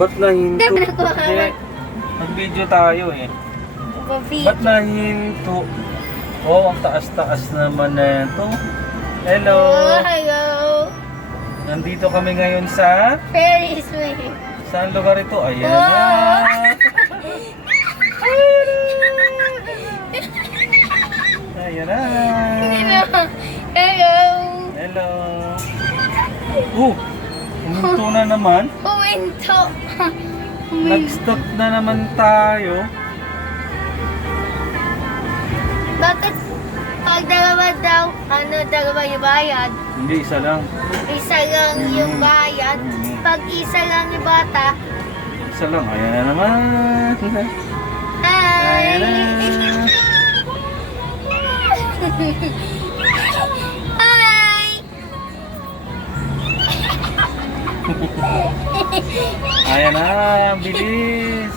Ba't nahinto? Nakuha ka. Hindi. Nag-video tayo eh. Babi. Ba't nahinto? Oh, ang taas-taas naman na ito. Hello! Oh, hello. Nandito kami ngayon sa... Ferris wheel. Saan lugar ito? Ayan Wow. na! Ayan na! Hello. Hello. Hello! Huminto na naman. Huminto. Nag-stop na naman tayo. Bakit pag dalawa daw, dalawa yung bayad? Hindi, isa lang. Isa lang yung bayad. Pag isa lang yung bata, Isa lang. Ayan na naman. ay. Ayan na. Ay. Ayan na. Bilis.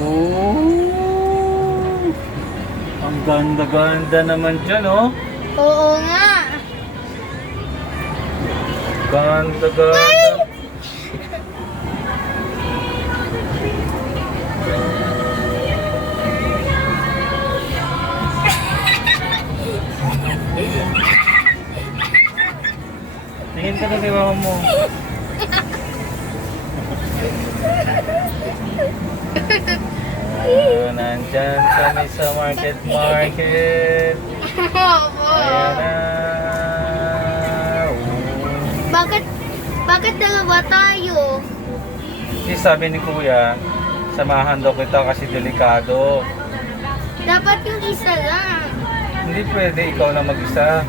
Oh. Ang ganda-ganda naman dyan, oh. Oo nga. Ganda-ganda. Tingin ka na kay mama mo. Nandyan kami sa market. Ayan na. Bakit dalawa tayo? Kasi sabi ni kuya, samahan daw kita kasi delikado. Dapat yung isa lang. Hindi pwede ikaw na mag-isa.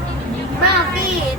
Bakit?